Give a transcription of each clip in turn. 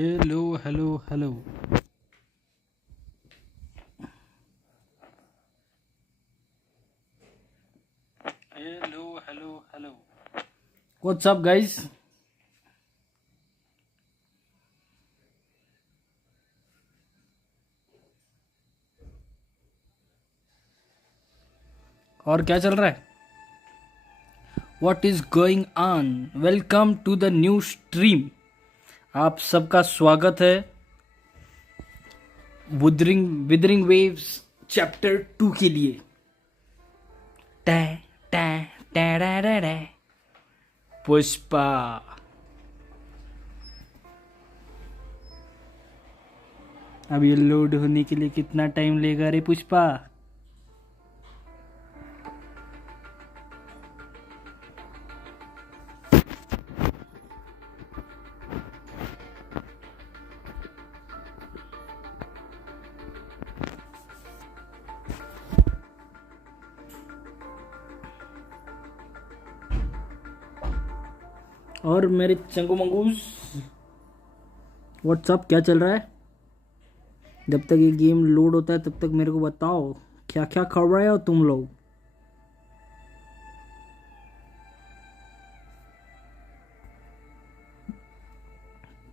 Hello hello hello. Hello hello hello. What's up guys? और क्या चल रहा है? What is going on? Welcome to the new stream. आप सबका स्वागत है विदरिंग वेव्स चैप्टर 2 के लिए। टा टा टा टा टा टा। पुष्पा। अब ये लोड होने के लिए कितना टाइम लेगा रे पुष्पा? और मेरे चंगू मंगूस, व्हाट्सअप क्या चल रहा है? जब तक ये गेम लोड होता है तब तक मेरे को बताओ क्या क्या कर रहे हो तुम लोग।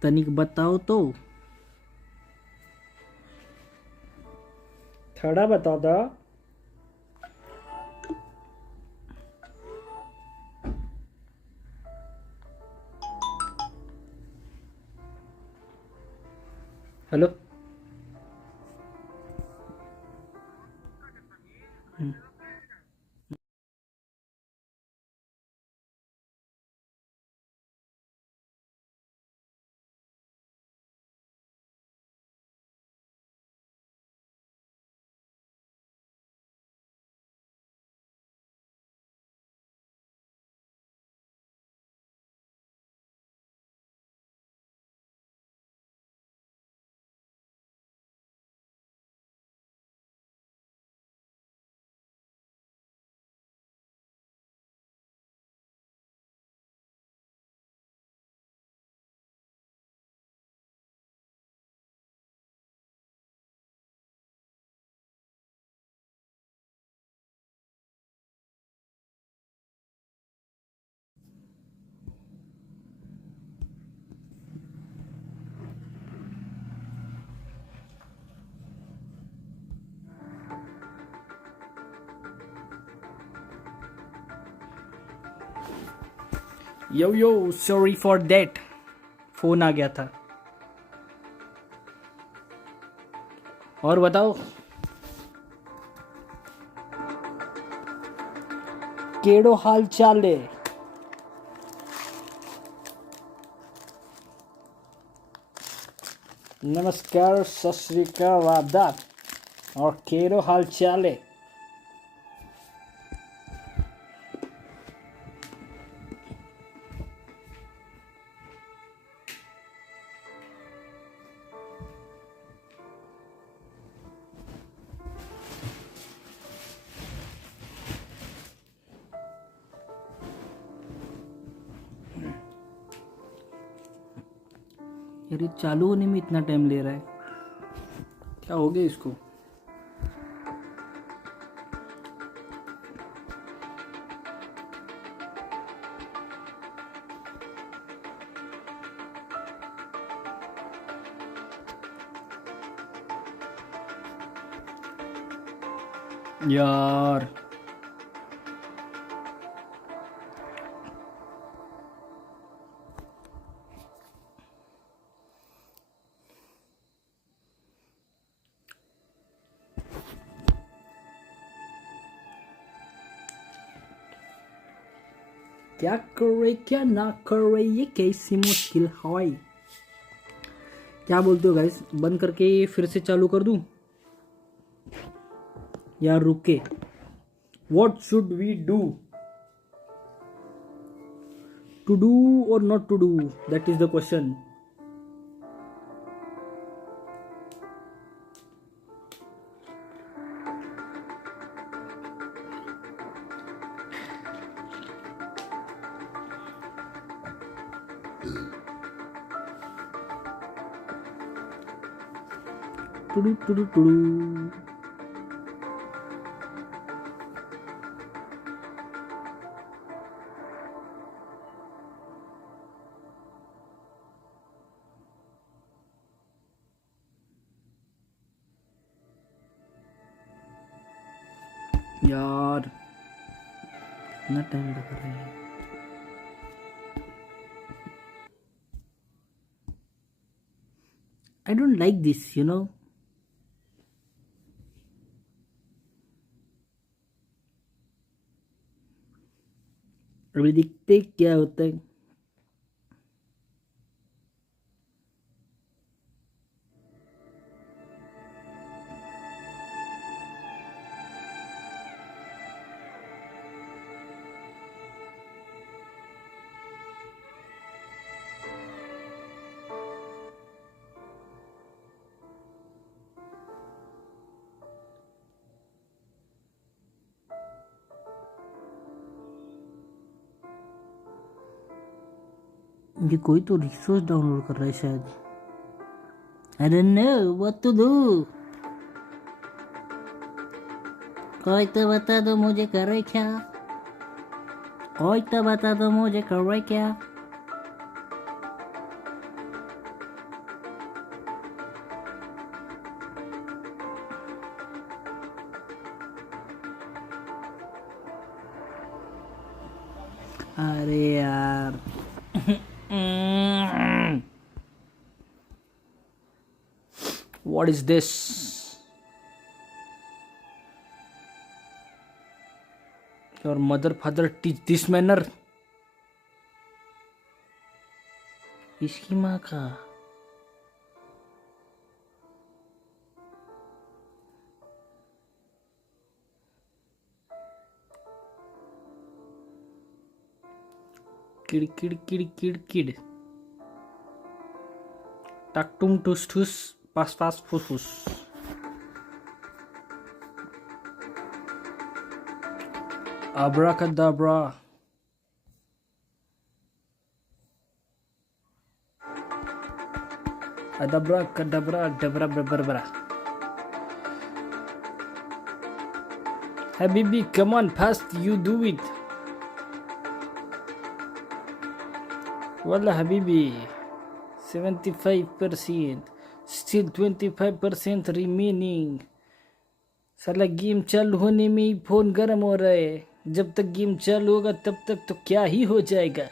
तनिक बताओ तो, थोड़ा बता दो। Hello. Yo yo, sorry for that, phone आ गया था। और बताओ, केड़ो हाल चाल है? नमस्कार, सत श्री अकाल, आदाब। और केड़ो हाल चाल है? यार ये चालू होने में इतना टाइम ले रहा है, क्या हो गया इसको? यार क्या करे क्या ना करे, ये कैसी मुश्किल है। क्या बोलते हो गाइस? बंद करके फिर से चालू कर दूं या रुके? What should we do? To do or not to do, that is the question. To do to do to do. यार कितना टाइम लग रहा है। I don't like this, you know. अभी देखते क्या होता है। ये कोई तो रिसोर्स डाउनलोड कर रहा है शायद। I don't know what to do. कोई तो बता दो मुझे करे क्या। कोई तो बता दो मुझे करे क्या। अरे यार What is this? Your mother father teach this manner. इसकी माँ का किड़ किड़ किड़ किड़ किड़ टक टुम टुस ठुस पास पास फुस फुस। Abracadabra. Adabra kadabra dabra bra. Habibi, come on, fast, you do it. Wallah Habibi, 75%, still 25% remaining. साला गेम चालू होने में ही फोन गर्म हो रहा है। जब तक गेम चालू होगा तब तक तो क्या ही हो जाएगा।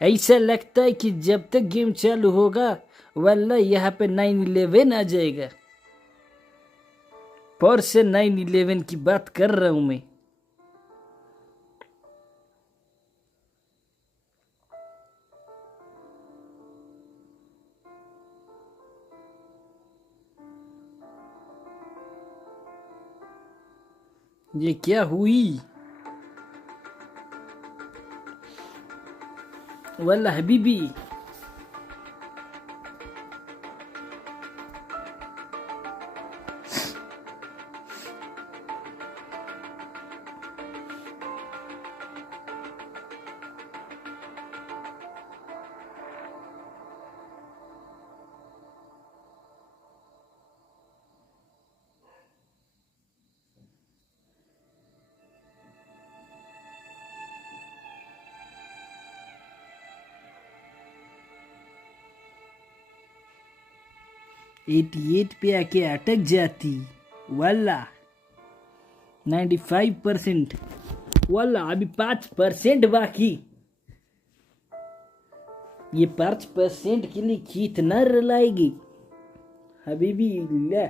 ऐसा लगता है कि जब तक गेम चालू होगा वल्ला यहाँ पे 9/11 आ जाएगा। पर से 9/11 की बात कर रहा हूं मैं। ये क्या हुई वल्ला हबीबी। एट पे आके अटक जाती वल्ला। 95% वल्ला अभी 5% बाकी। ये 5% के लिए कितना रुलाएगी हबीबी। ले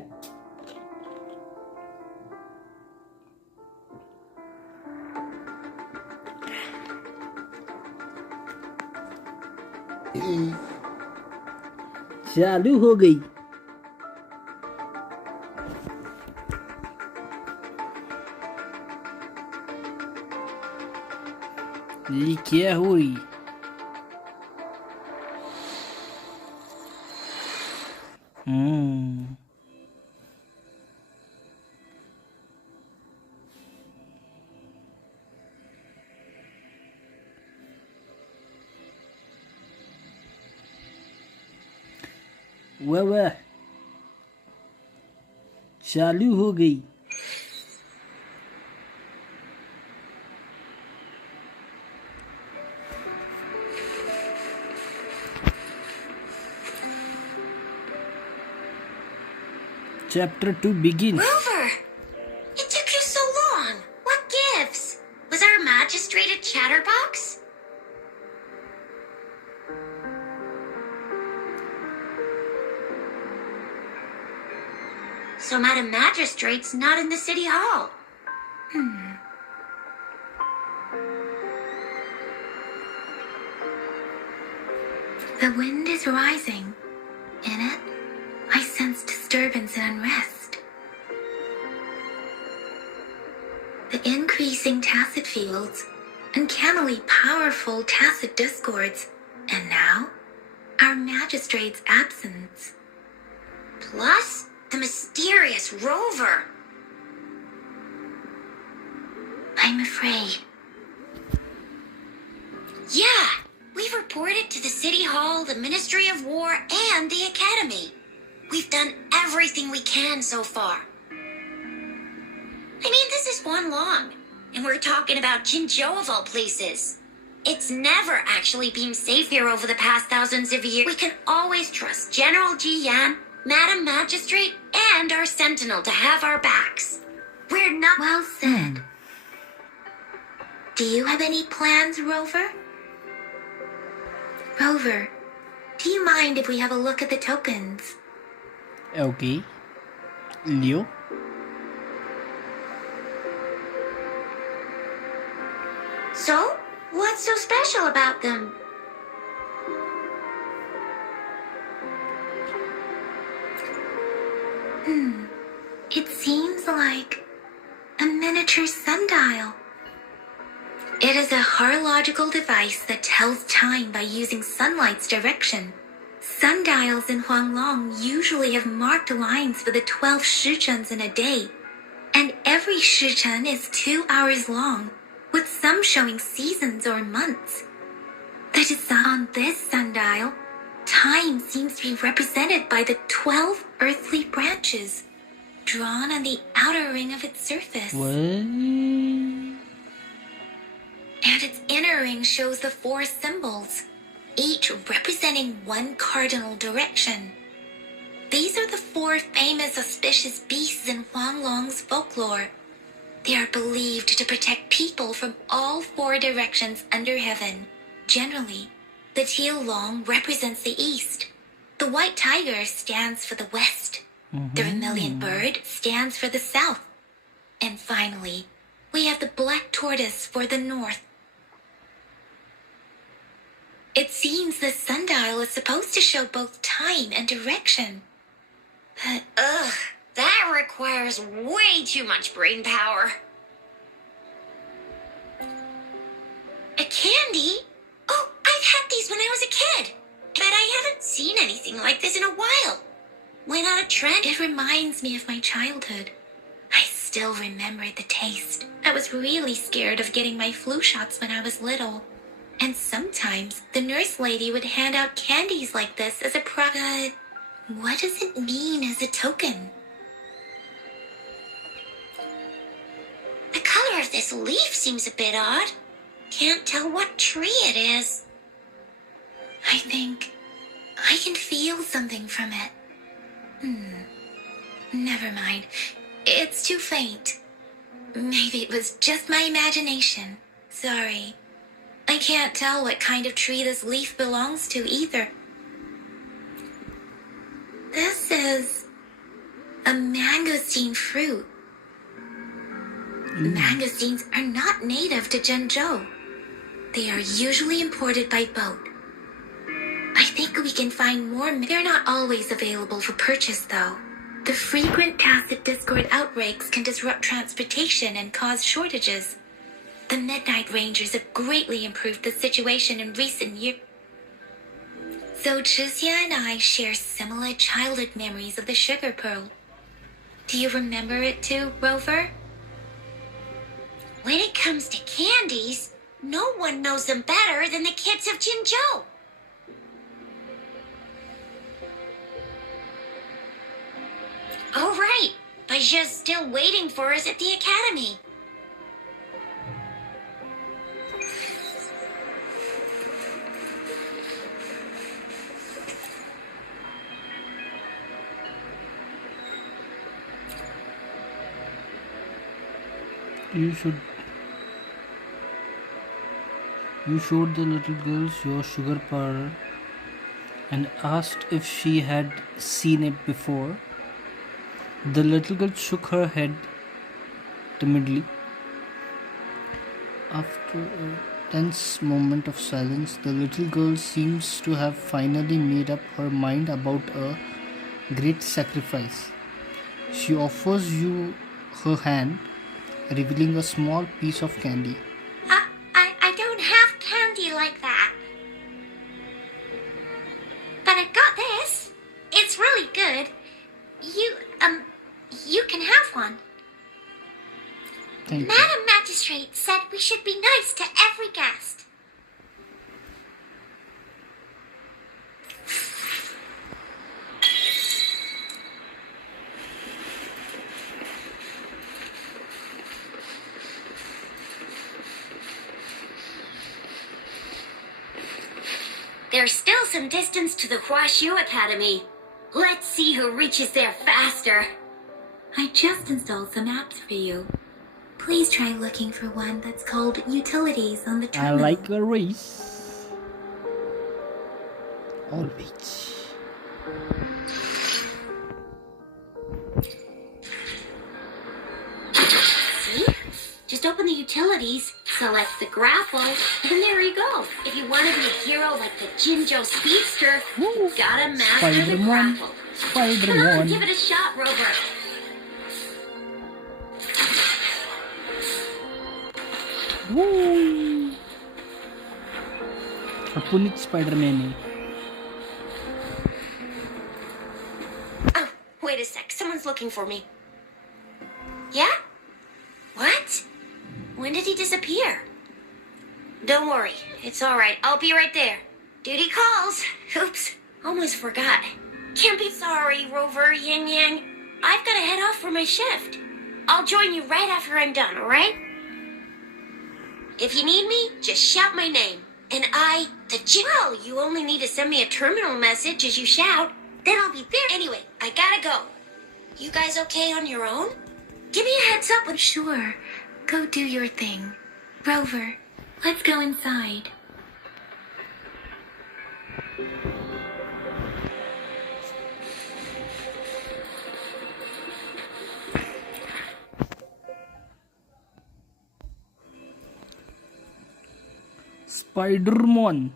चालू हो गई। ये क्या हुई वाह वाह चालू हो गई। Chapter 2 begins. Rover! It took you so long. What gives? Was our magistrate a chatterbox? So Madam Magistrate's not in the city hall. The wind is rising. In it, I sense disturbance and unrest. The increasing tacit fields, uncannily powerful tacit discords, and now, our magistrate's absence. Plus, the mysterious rover. I'm afraid. Yeah, we've reported to the City Hall, the Ministry of War, and the Academy. We've done everything we can so far. I mean, this is one long, and we're talking about Jinzhou of all places. It's never actually been safe here over the past thousands of years. We can always trust General Ji Yan, Madam Magistrate, and our Sentinel to have our backs. We're not... Well said. Do you have any plans, Rover? Rover, do you mind if we have a look at the tokens? Okay. Leo. So, what's so special about them? It seems like a miniature sundial. It is a horological device that tells time by using sunlight's direction. Sundials in Huanglong usually have marked lines for the 12 shichens in a day, and every shichen is 2 hours long, with some showing seasons or months. The design on this sundial, time seems to be represented by the 12 earthly branches, drawn on the outer ring of its surface. What? And its inner ring shows the 4 symbols, each representing one cardinal direction. These are the 4 famous auspicious beasts in Huanglong's folklore. They are believed to protect people from all 4 directions under heaven. Generally, the teal long represents the east. The white tiger stands for the west. The vermilion bird stands for the south. And finally, we have the black tortoise for the north. It seems the sundial is supposed to show both time and direction. But, that requires way too much brain power. A candy? Oh, I've had these when I was a kid. But I haven't seen anything like this in a while. Went on a trend. It reminds me of my childhood. I still remember the taste. I was really scared of getting my flu shots when I was little. And sometimes the nurse lady would hand out candies like this as a product. What does it mean as a token? The color of this leaf seems a bit odd. Can't tell what tree it is. I think I can feel something from it. Never mind. It's too faint. Maybe it was just my imagination. Sorry. I can't tell what kind of tree this leaf belongs to either. This is a mangosteen fruit. Mangosteens are not native to Zhengzhou. They are usually imported by boat. I think we can find more. They're not always available for purchase, though. The frequent tacit discord outbreaks can disrupt transportation and cause shortages. The Midnight Rangers have greatly improved the situation in recent years. So Zhixia and I share similar childhood memories of the sugar pearl. Do you remember it too, Rover? When it comes to candies, no one knows them better than the kids of Jinzhou. Oh, right. Baja's still waiting for us at the academy. You showed the little girls your sugar powder and asked if she had seen it before. The little girl shook her head timidly. After a tense moment of silence, the little girl seems to have finally made up her mind about a great sacrifice. She offers you her hand, revealing a small piece of candy. I don't have candy like that. But I've got this. It's really good. You can have one. Thank you. Madam Magistrate said we should be nice to every guest. There's still some distance to the Huashu Academy. Let's see who reaches there faster. I just installed some apps for you. Please try looking for one that's called Utilities on the I terminal. like a race. Always. See? Just open the Utilities, select the grapple, and there you go. If you want to be a hero like the Jinjo Speedster, you gotta master the Spider-Man. grapple. Come on, Spider-Man. give it a shot, Rover. Woo! Punit Spider-Man. Oh, wait a sec. Someone's looking for me. Yeah? What? When did he disappear? Don't worry. It's all right. I'll be right there. Duty calls. Oops. Almost forgot. Can't be sorry, Rover, Yin Yang. I've got to head off for my shift. I'll join you right after I'm done, all right? If you need me, just shout my name. And well, you only need to send me a terminal message as you shout. Then I'll be there. Anyway, I gotta go. You guys okay on your own? Give me a heads up when... Sure. Go do your thing. Rover, let's go inside. Spider-Man.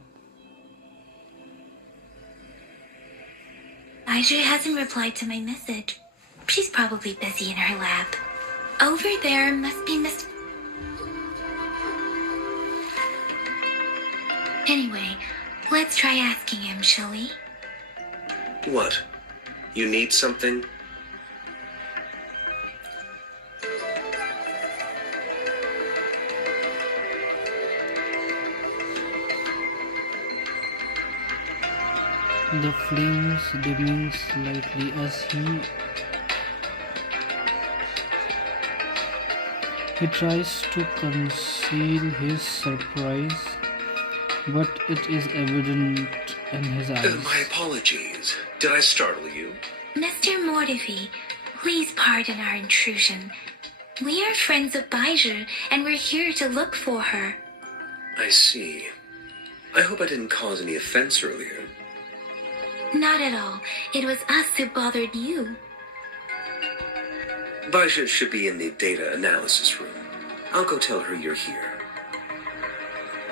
Audrey hasn't replied to my message. She's probably busy in her lab. Over there must be Miss... Anyway, let's try asking him, shall we? What? You need something? The flames dimming slightly as he tries to conceal his surprise, but it is evident in his eyes. My apologies. Did I startle you? Mr. Mortifi, please pardon our intrusion. We are friends of Baiju, and we're here to look for her. I see. I hope I didn't cause any offense earlier. Not at all. It was us who bothered you. Baja should be in the data analysis room. I'll go tell her you're here.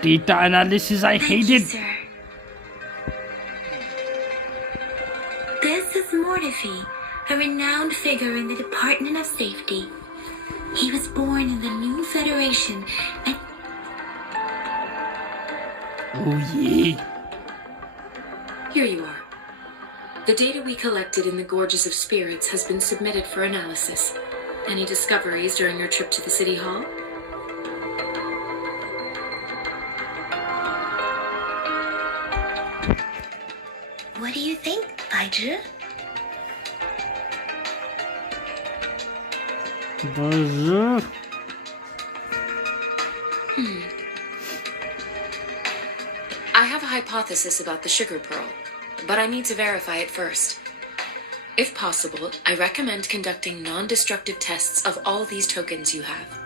Data analysis, I Thank hate you, it. sir. This is Mortifi, a renowned figure in the Department of Safety. He was born in the new Federation and... Oh yeah. Here you are. The data we collected in the Gorges of Spirits has been submitted for analysis. Any discoveries during your trip to the City Hall? What do you think, Baiju? Bonjour. I have a hypothesis about the sugar pearl, but I need to verify it first. If possible, I recommend conducting non-destructive tests of all these tokens you have.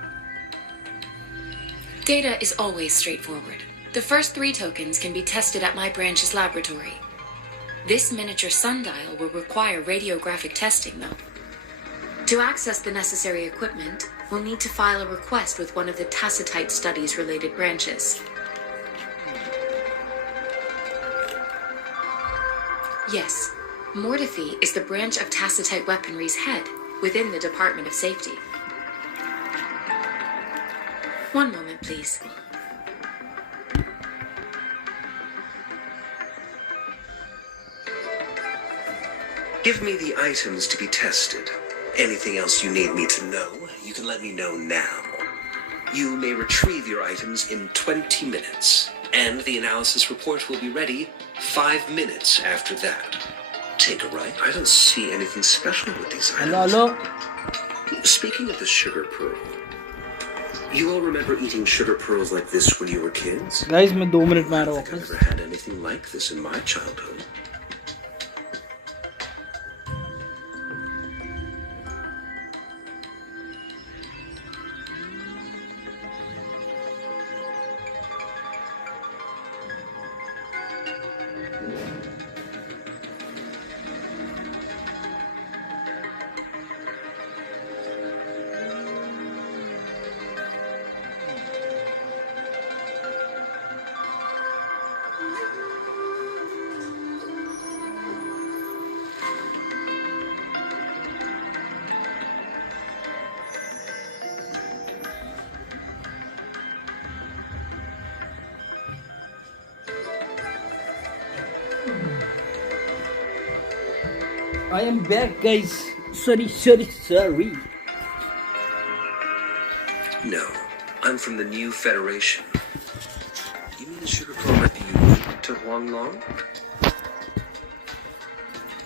Data is always straightforward. The first 3 tokens can be tested at my branch's laboratory. This miniature sundial will require radiographic testing, though. To access the necessary equipment, we'll need to file a request with one of the Tacitite studies-related branches. Yes, Mortifi is the branch of Tacitite Weaponry's head within the Department of Safety. One moment, please. Give me the items to be tested. Anything else you need me to know, you can let me know now. You may retrieve your items in 20 minutes, and the analysis report will be ready 5 minutes after that. Take a right. I don't see anything special with these items. Hello. Speaking of the sugar pearl, you all remember eating sugar pearls like this when you were kids? Guys, मैं 2 minute में आ I रहा don't हूँ think I've वापस. ever had anything like this in my childhood. I am back, guys. Sorry. No, I'm from the New Federation. You mean the sugar pearl might be unique to Huang Long?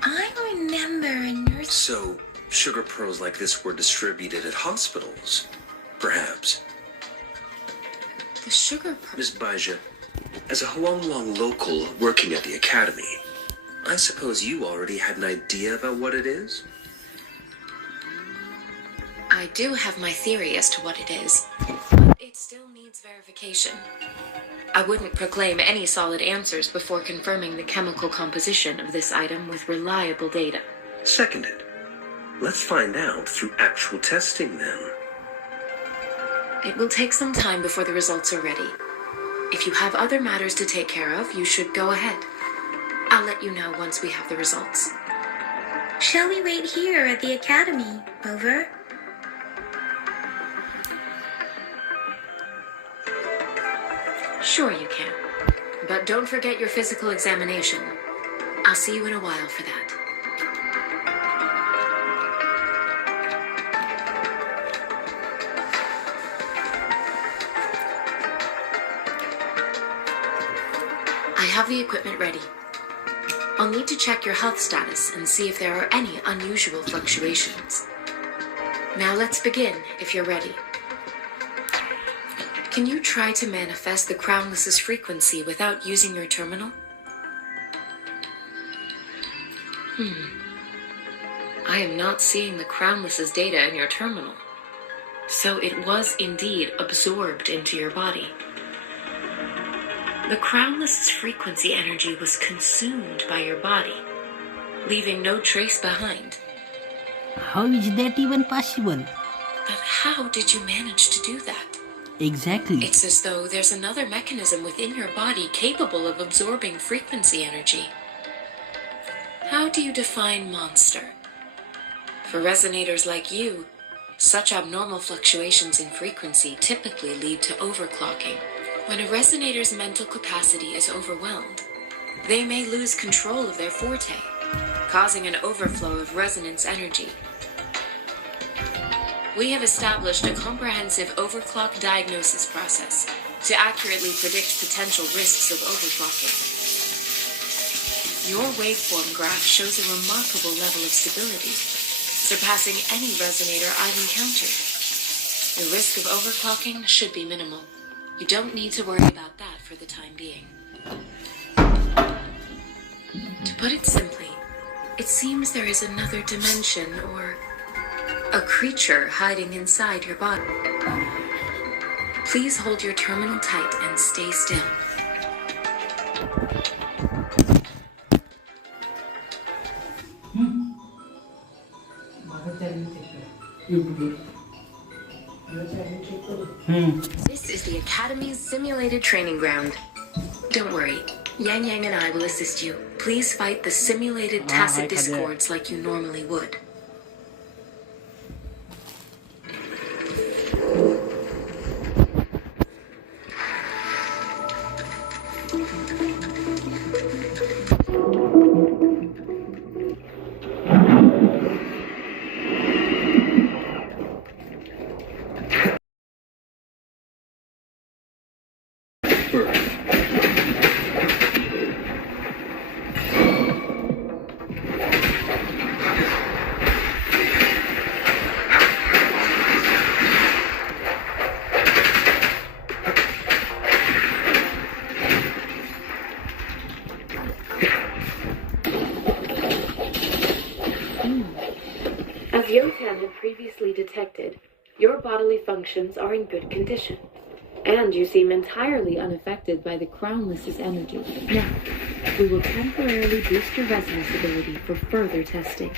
I remember a nurse. So, sugar pearls like this were distributed at hospitals? Perhaps. The sugar pearl. Miss Baija, as a Huang Long local working at the academy, I suppose you already had an idea about what it is? I do have my theory as to what it is, but it still needs verification. I wouldn't proclaim any solid answers before confirming the chemical composition of this item with reliable data. Seconded. Let's find out through actual testing then. It will take some time before the results are ready. If you have other matters to take care of, you should go ahead. I'll let you know once we have the results. Shall we wait here at the academy? Over? Sure you can. But don't forget your physical examination. I'll see you in a while for that. I have the equipment ready. I'll need to check your health status and see if there are any unusual fluctuations. Now let's begin, if you're ready. Can you try to manifest the Crownless's frequency without using your terminal? I am not seeing the Crownless's data in your terminal. So it was indeed absorbed into your body. The Crownless's frequency energy was consumed by your body, leaving no trace behind. How is that even possible? But how did you manage to do that? Exactly. It's as though there's another mechanism within your body capable of absorbing frequency energy. How do you define monster? For resonators like you, such abnormal fluctuations in frequency typically lead to overclocking. When a resonator's mental capacity is overwhelmed, they may lose control of their forte, causing an overflow of resonance energy. We have established a comprehensive overclock diagnosis process to accurately predict potential risks of overclocking. Your waveform graph shows a remarkable level of stability, surpassing any resonator I've encountered. The risk of overclocking should be minimal. You don't need to worry about that for the time being. To put it simply, it seems there is another dimension or a creature hiding inside your body. Please hold your terminal tight and stay still. This is the Academy's simulated training ground. Don't worry, Yang Yang and I will assist you. Please fight the simulated tacit discords like you normally would. As Yotan had previously detected, your bodily functions are in good condition, and you seem entirely unaffected by the Crownless's energy. Now, we will temporarily boost your resonance ability for further testing.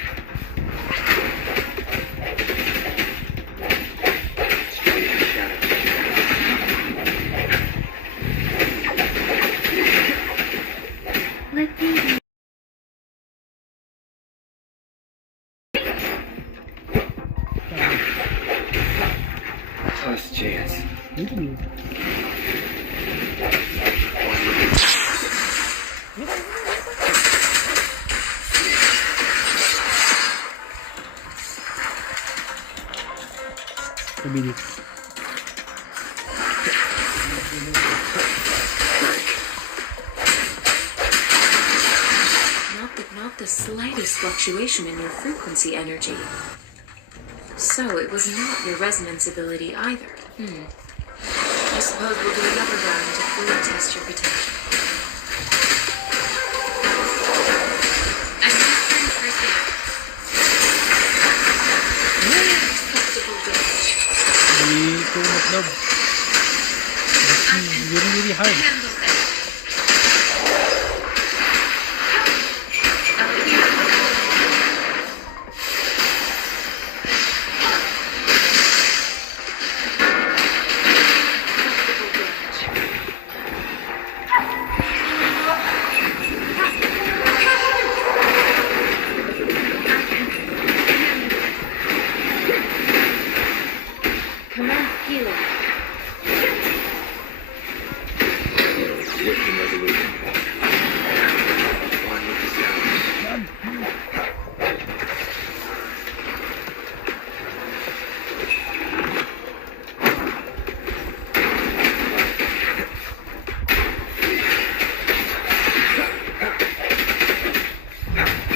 Let me Last chance. Not the slightest fluctuation in your frequency energy. So it was not your resonance ability either. I suppose we'll do another round to fully test your potential. Administering first aid. Acceptable damage. Very hard. handle that. Commence healing. Switching resolution. One with the sounds.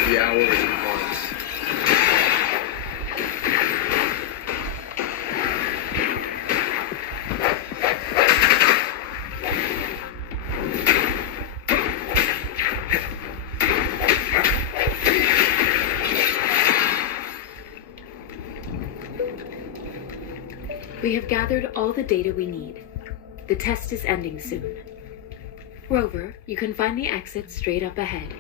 The hour is upon us. We have gathered all the data we need. The test is ending soon. Rover, you can find the exit straight up ahead.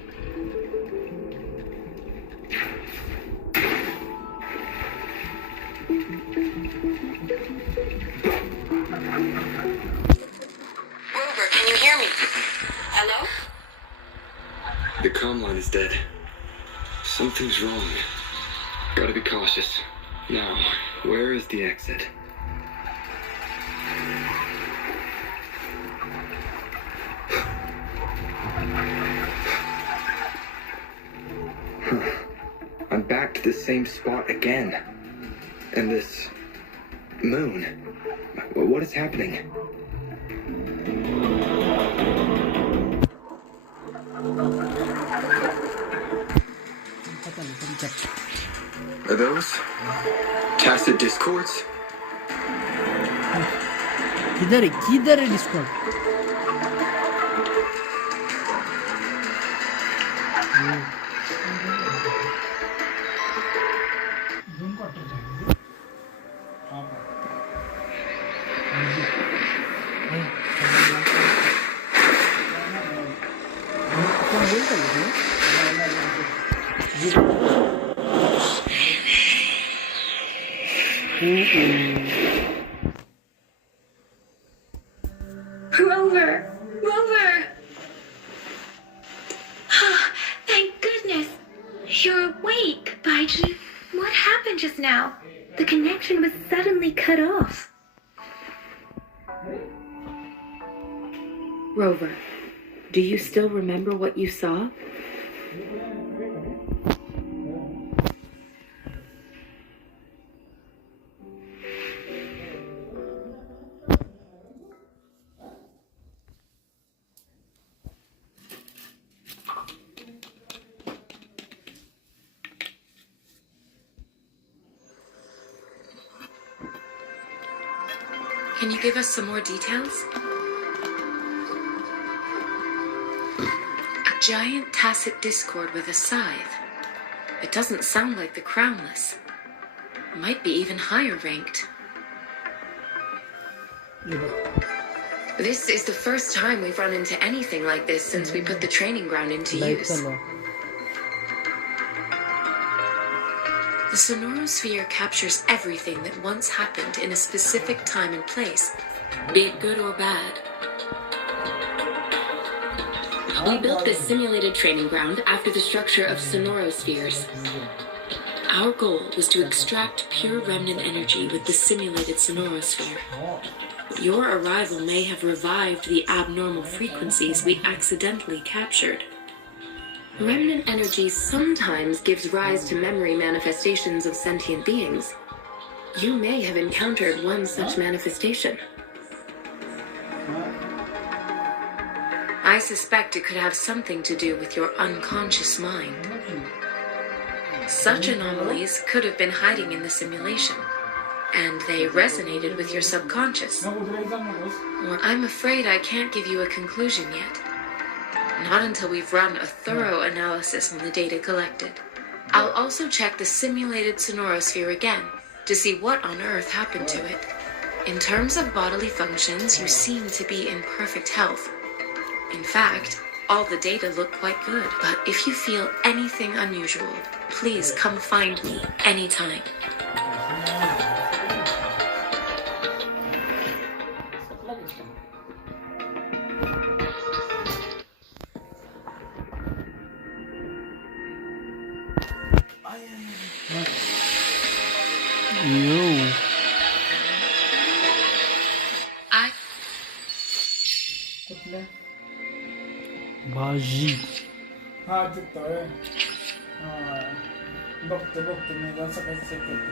Rover, can you hear me? Hello? The comm line is dead. Something's wrong. Gotta be cautious. Now, where is the exit? I'm back to the same spot again. And this moon. What is happening? Are those tacit discords? किधर है Discord? Rover! Rover! Ah, thank goodness. You're awake, Baiji. What happened just now? The connection was suddenly cut off. Rover, do you still remember what you saw? Can you give us some more details? A giant tacit discord with a scythe. It doesn't sound like the crownless. Might be even higher ranked. This is the first time we've run into anything like this since we put the training ground into use. The sonorosphere captures everything that once happened in a specific time and place, be it good or bad. We built this simulated training ground after the structure of sonorospheres. Our goal was to extract pure remnant energy with the simulated sonorosphere. Your arrival may have revived the abnormal frequencies we accidentally captured. Remnant energy sometimes gives rise to memory manifestations of sentient beings. You may have encountered one such manifestation. I suspect it could have something to do with your unconscious mind. Such anomalies could have been hiding in the simulation, and they resonated with your subconscious. Or I'm afraid I can't give you a conclusion yet. Not until we've run a thorough analysis on the data collected. I'll also check the simulated sonorosphere again to see what on earth happened to it. In terms of bodily functions, you seem to be in perfect health. In fact, all the data look quite good. But if you feel anything unusual, please come find me anytime. Yo. बाजी हाँ दिखता है हाँ बघते मी जाऊन सकाळी check करते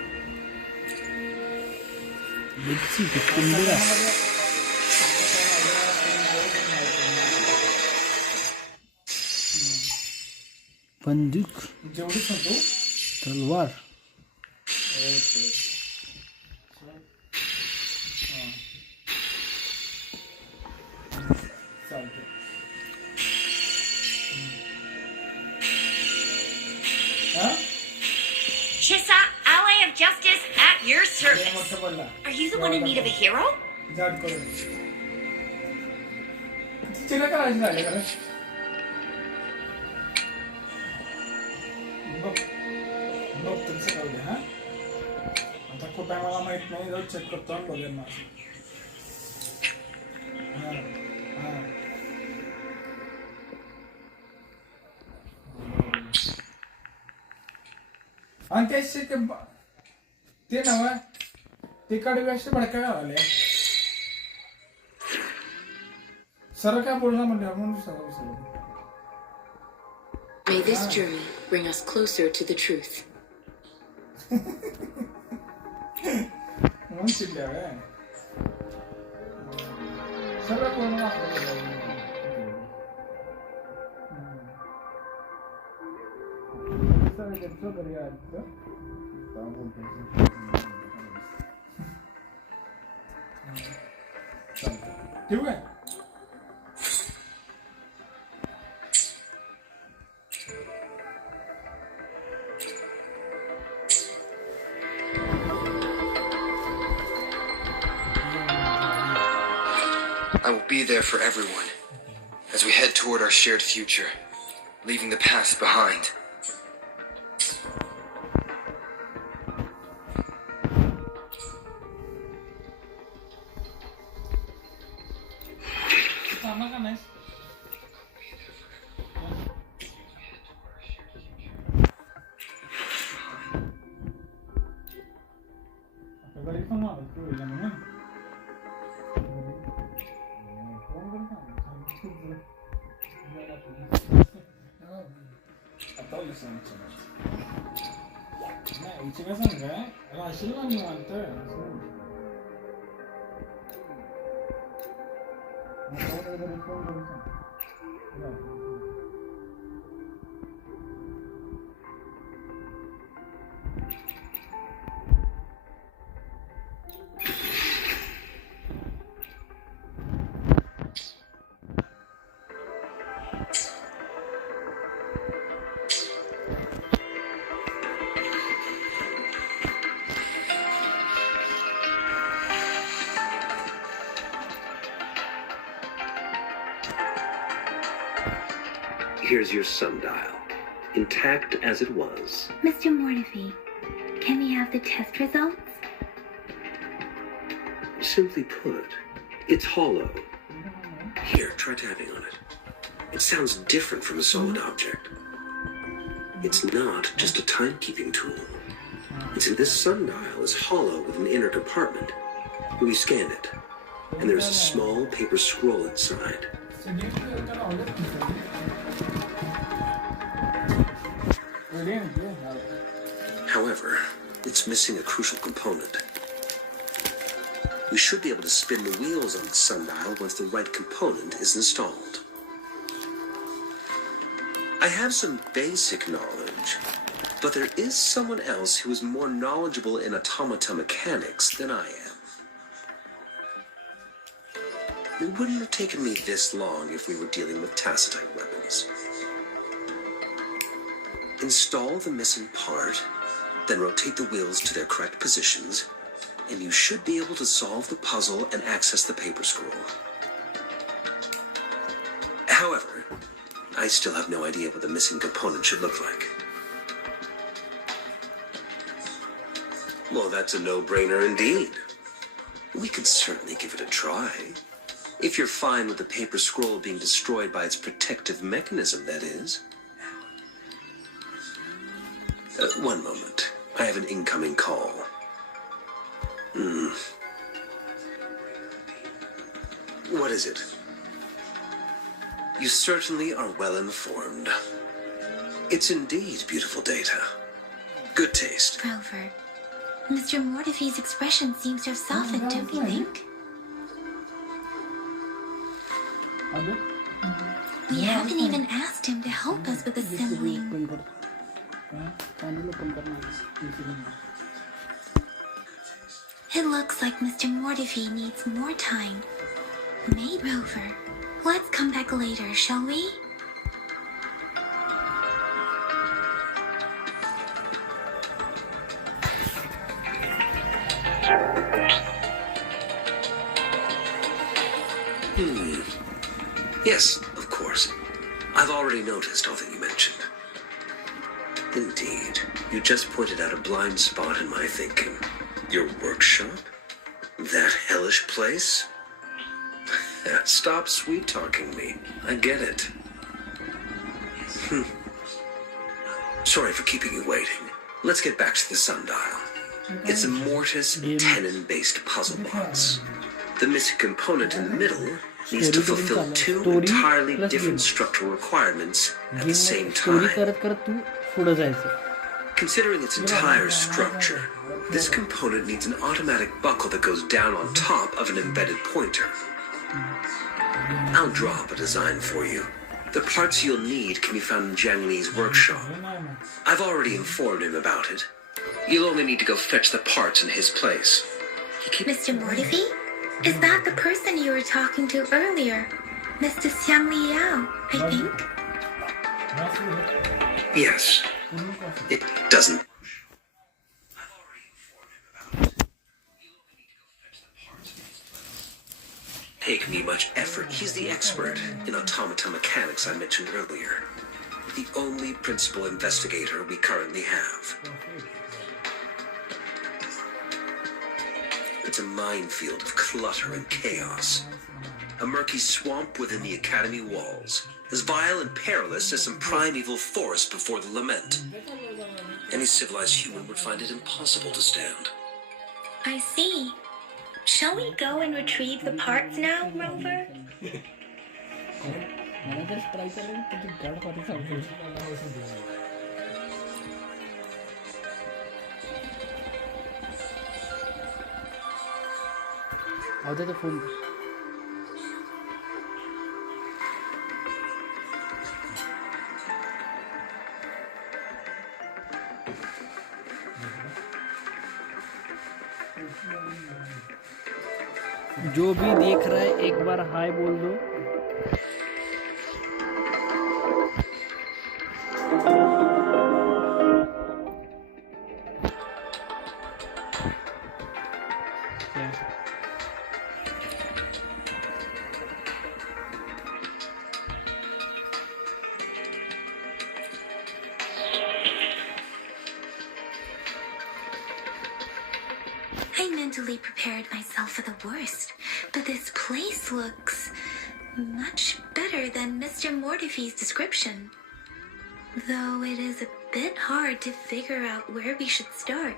बच्ची कितनी मेरा बंदूक जेवढीच ना तू तलवार ओके चालते Chisa, ally of justice at your service. मोठं पडला Are you the one in need of a hero? जाड करून तिला करायचं झालं खरं बघ तुमचं सकाळी हा आता कुठं आहे मला माहित नाही जाऊ चेक करतो आणि बघेन माझं हां हां आणि त्याचे ते नव ते कडव्याशी भडका घालाले सरळ काय बोलणार म्हणलं म्हणून सगळं May this journey bring us closer to the truth. म्हणून चिडल्या काय सरळ बोलणार आपल्याला घरी ठेवू काय? I will be there for everyone as we head toward our shared future, leaving the past behind. Sama kan, Nes? Apa balik sama itu yang mana? Atau lisan cuma. Nah, ini kan enggak, hasilnya nih mantap. Here's your sundial, intact as it was. Mr. Mortefi, can we have the test results? Simply put, it's hollow. Here, try tapping on it. It sounds different from a solid object. It's not just a timekeeping tool. This sundial is hollow with an inner compartment. We scanned it, and there's a small paper scroll inside. However, it's missing a crucial component. We should be able to spin the wheels on the sundial once the right component is installed. I have some basic knowledge, but there is someone else who is more knowledgeable in automata mechanics than I am. It wouldn't have taken me this long if we were dealing with tacitite weapons. Install the missing part, then rotate the wheels to their correct positions, and you should be able to solve the puzzle and access the paper scroll. However, I still have no idea what the missing component should look like. Well, that's a no-brainer indeed. We could certainly give it a try. If you're fine with the paper scroll being destroyed by its protective mechanism, that is. One moment. I have an incoming call. What is it? You certainly are well informed. It's indeed beautiful data. Good taste. Rover, Mr. Mortefi's expression seems to have softened, don't you think? We haven't even asked him to help us with assembling. It looks like Mr. Mortefi needs more time. May Rover, let's come back later, shall we? Yes, of course. I've already noticed all that you mentioned. Indeed, you just pointed out a blind spot in my thinking. Your workshop? That hellish place? Stop sweet-talking me. I get it. Sorry for keeping you waiting. Let's get back to the sundial. It's a mortise tenon-based puzzle box. The missing component in the middle needs to fulfill two entirely different structural requirements at the same time. Considering its entire structure, this component needs an automatic buckle that goes down on top of an embedded pointer. I'll draw up a design for you. The parts you'll need can be found in Jiang Li's workshop. I've already informed him about it, You'll only need to go fetch the parts in his place. He keeps... Mr. Mortifi? Is that the person you were talking to earlier? Mr. Xiang Liao, I think? Yes. It doesn't... take me much effort. He's the expert in automata mechanics I mentioned earlier. The only principal investigator we currently have. It's a minefield of clutter and chaos. A murky swamp within the academy walls, as vile and perilous as some primeval forest before the lament. Any civilized human would find it impossible to stand. I see. Shall we go and retrieve the parts now, Rover? the phone. जो भी देख रहा है एक बार हाय बोल दो। I mentally prepared myself for the worst, but this place looks much better than Mr. Mortifi's description. Though it is a bit hard to figure out where we should start.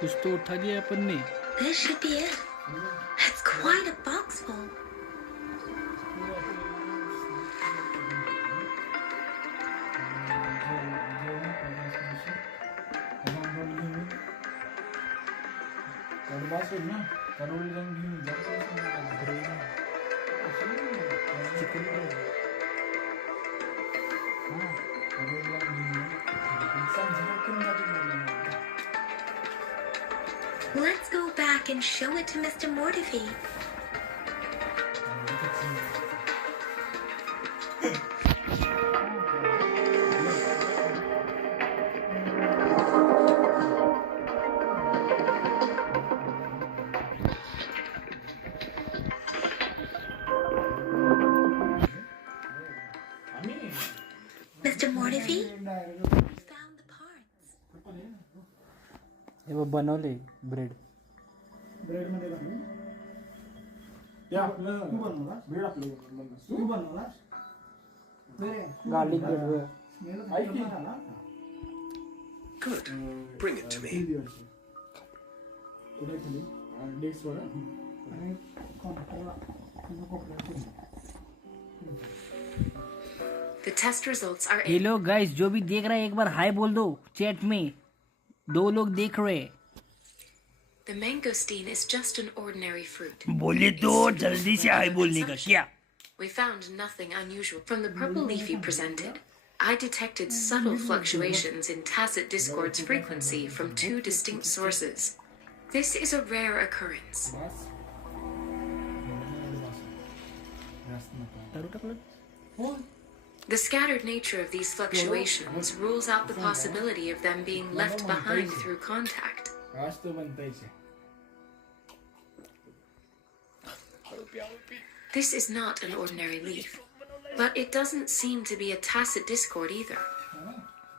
कुछ तो उठा लिया अपन ने। This should be it. It's quite a box full. Let's go back and show it to Mr. Mortifi. Mr. Mortifi? Found the parts. हे वो बनवले bread bread मध्ये घालून या आपलं तू बनवला ब्रेड आपलं बनवला तू बनवला गार्लिक ब्रेड ऐक ना Good. Bring it to me. उद्या खाली डेस्क वर आणि कोपऱ्यात The test results are in. Hello guys, जो भी देख रहा है एक बार हाय बोल दो चैट में। 2 लोग देख रहे हैं। The mangosteen is just an ordinary fruit. बोले तो जल्दी से हाय बोलने का क्या? We found nothing unusual. From the purple leaf you presented, I detected subtle fluctuations in tacit discord's frequency from 2 distinct sources. This is a rare occurrence. The scattered nature of these fluctuations rules out the possibility of them being left behind through contact. This is not an ordinary leaf, but it doesn't seem to be a tacit discord either.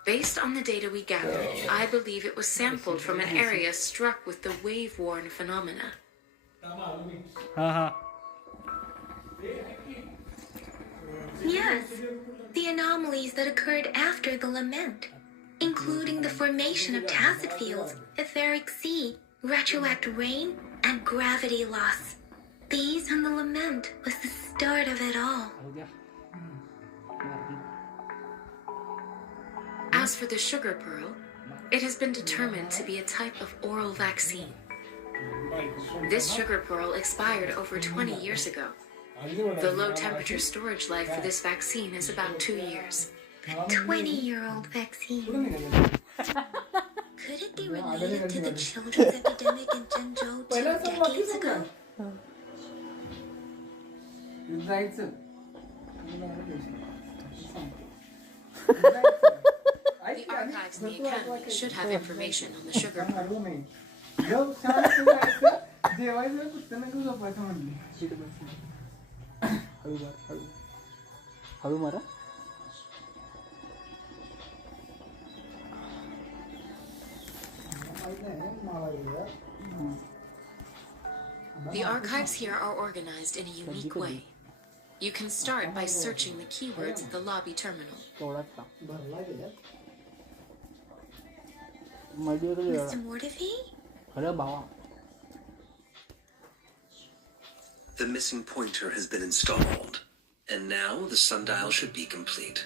Based on the data we gathered, I believe it was sampled from an area struck with the wave-worn phenomena. Yes, the anomalies that occurred after the lament, including the formation of tacit fields, etheric sea, retroact rain, and gravity loss. These and the lament was the start of it all. As for the sugar pearl, it has been determined to be a type of oral vaccine. This sugar pearl expired over 20 years ago. The low temperature storage life for this vaccine is about 2 years. A 20-year-old vaccine. Could it be related to the children's epidemic in Zhengzhou 2 decades ago? The archives in the academy should have information on the sugar pearl. हळू मारा. The archives here are organized in a unique way. You can start by searching the keywords at the lobby terminal. Mr. Mordevi? The missing pointer has been installed, and now the sundial should be complete.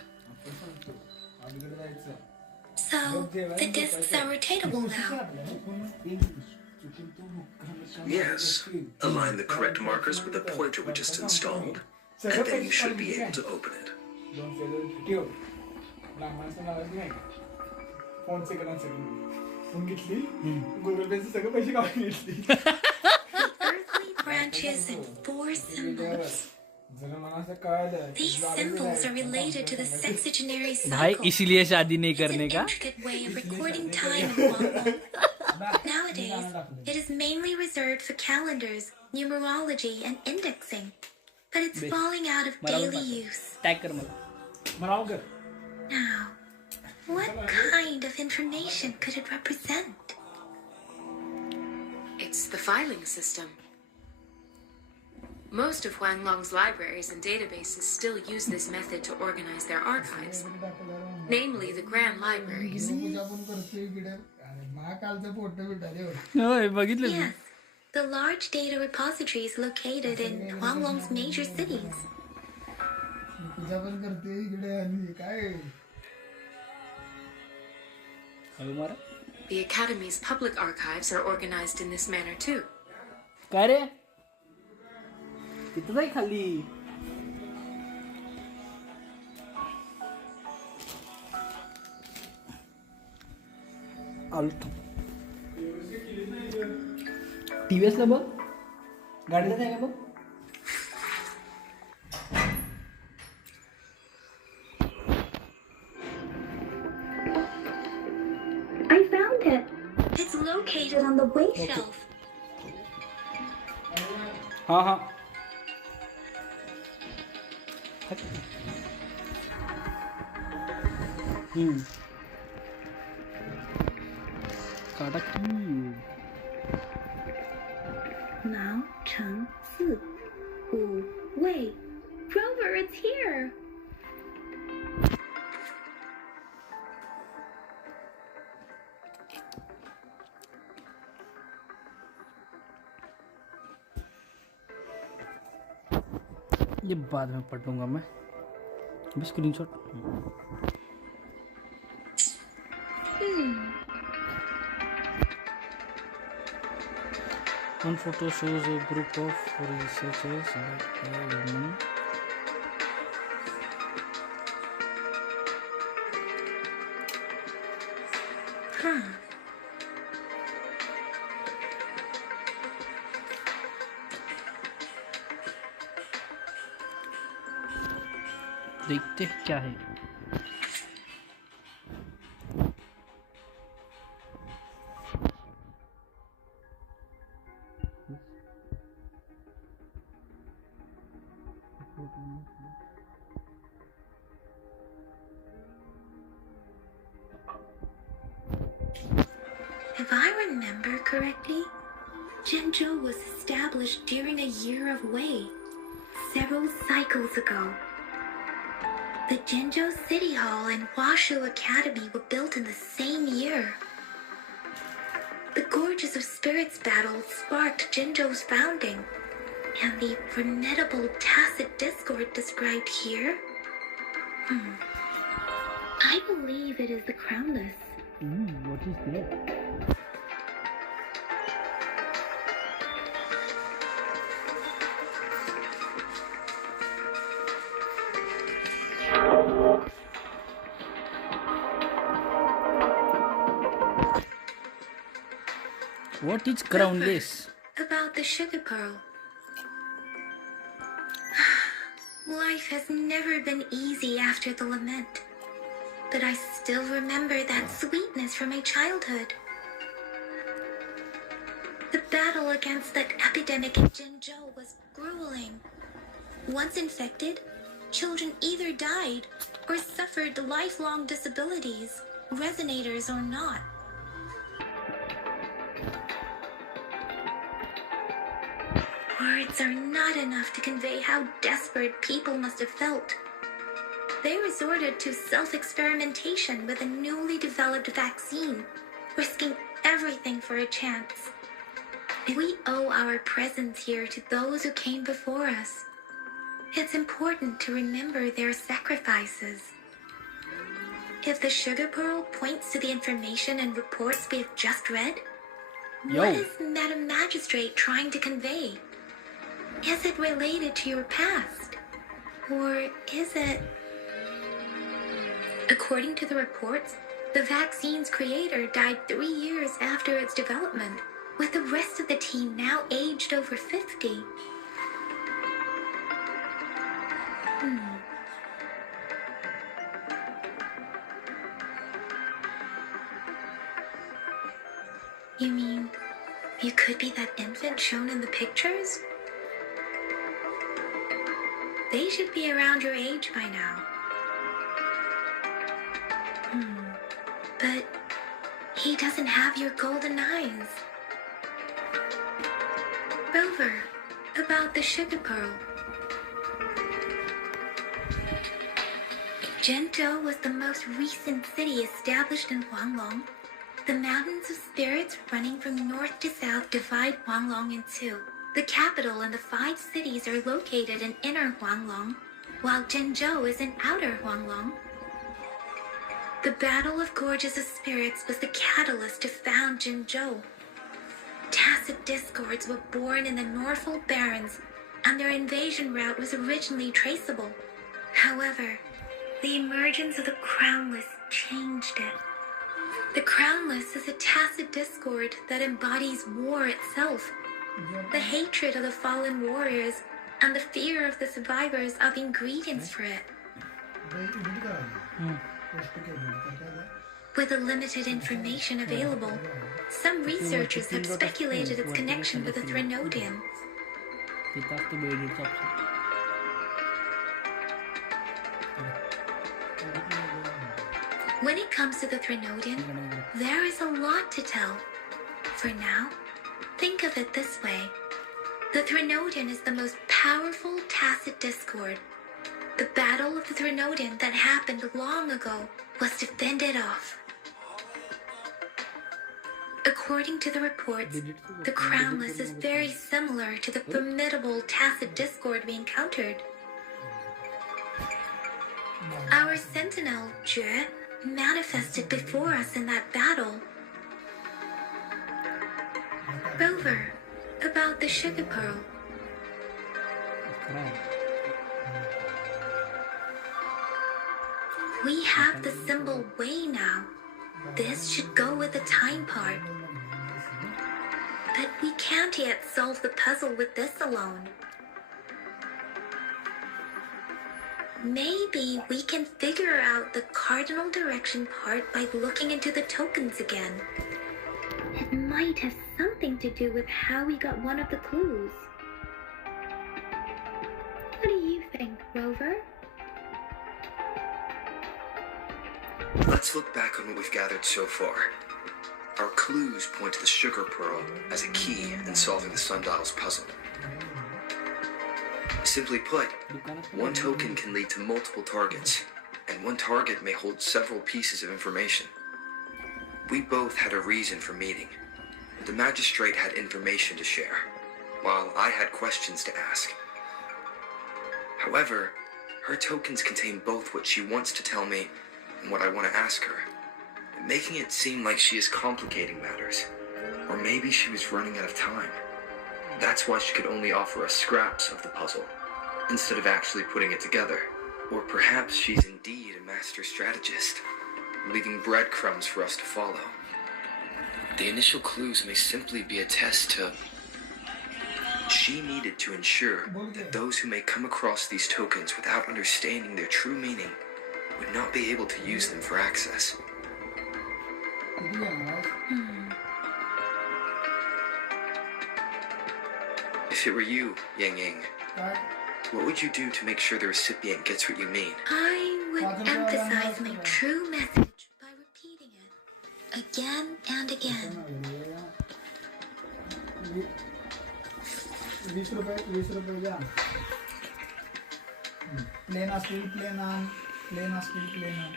So, the discs are rotatable now. Yes. Align the correct markers with the pointer we just installed, and then you should be able to open it. Earthly branches and 4 symbols. These symbols are related to the sexagenary भाई cycle. इसीलिए शादी नहीं It's करने an का. intricate way of recording time in Guangdong. Nowadays, it is mainly reserved for calendars, numerology, and indexing. But it's falling out of daily use. Tag कर मला. Now, what kind of information could it represent? It's the filing system. Most of Huanglong's libraries and databases still use this method to organize their archives, namely the grand libraries. होय बघितलं मी. Yes, the large data repositories located in Huanglong's major cities. हळू मारा. The Academy's public archives are organized in this manner too. काय रे तिथं जाई खाली. आलतो टीव्हीएस ला बघ गाडीला जाय का बघ. I found it. It's located on the way shelf. हाँ हाँ काटा की. Now, Cheng, Si, Wu, Wei. Rover, it's here. ये बाद में पढ़ लूँगा मैं. बस screenshot. One photo shows a group of researchers and a woman. देखते हैं क्या है. If I remember correctly, Zhengzhou was established during a year of Wei, several cycles ago. The Zhengzhou City Hall and Huashu Academy were built in the same year. The Gorges of Spirits battle sparked Zhengzhou's founding, and the formidable tacit discord described here? I believe it is the Crownless. What is that? What is crownless? About the sugar pearl. Life has never been easy after the lament, but I still remember that sweetness from my childhood. The battle against that epidemic in Jinzhou was grueling. Once infected, children either died or suffered lifelong disabilities, resonators or not. Words are not enough to convey how desperate people must have felt. They resorted to self-experimentation with a newly developed vaccine, risking everything for a chance. We owe our presence here to those who came before us. It's important to remember their sacrifices. If the sugar pearl points to the information and reports we have just read, what is Madam Magistrate trying to convey? Is it related to your past? Or is it... According to the reports, the vaccine's creator died 3 years after its development, with the rest of the team now aged over 50. You mean, you could be that infant shown in the pictures? They should be around your age by now. But he doesn't have your golden eyes. Rover, about the sugar pearl. Jinzhou was the most recent city established in Huanglong. The mountains of spirits running from north to south divide Huanglong in two. The capital and the 5 cities are located in inner Huanglong, while Jinzhou is in outer Huanglong. The Battle of Gorges of Spirits was the catalyst to found Jinzhou. Tacit discords were born in the Norfolk Barrens, and their invasion route was originally traceable. However, the emergence of the Crownless changed it. The Crownless is a tacit discord that embodies war itself. The hatred of the fallen warriors and the fear of the survivors are the ingredients for it. With the limited information available, some researchers have speculated its connection with the Threnodian. When it comes to the Threnodian, there is a lot to tell. For now, think of it this way. The Threnodian is the most powerful tacit discord. The Battle of the Threnodian that happened long ago was to fend it off. According to the reports, the Crownless is very similar to the formidable tacit discord we encountered. Our sentinel, Jue, manifested before us in that battle. Rover, about the sugar pearl. We have the symbol way now. This should go with the time part. But we can't yet solve the puzzle with this alone. Maybe we can figure out the cardinal direction part by looking into the tokens again. It might have something to do with how we got one of the clues. What do you think, Rover? Let's look back on what we've gathered so far. Our clues point to the sugar pearl as a key in solving the sundial's puzzle. Simply put, one token can lead to multiple targets, and one target may hold several pieces of information. We both had a reason for meeting. The magistrate had information to share, while I had questions to ask. However, her tokens contain both what she wants to tell me and what I want to ask her, making it seem like she is complicating matters, or maybe she was running out of time. That's why she could only offer us scraps of the puzzle, instead of actually putting it together. Or perhaps she's indeed a master strategist, leaving breadcrumbs for us to follow. The initial clues may simply be a test to... She needed to ensure that those who may come across these tokens without understanding their true meaning would not be able to use them for access. If it were you, Yang Ying, what would you do to make sure the recipient gets what you mean? I would emphasize my true message by repeating it again and again. 20 रुपये द्या. Plane असतील plane आण, plane असतील plane आण.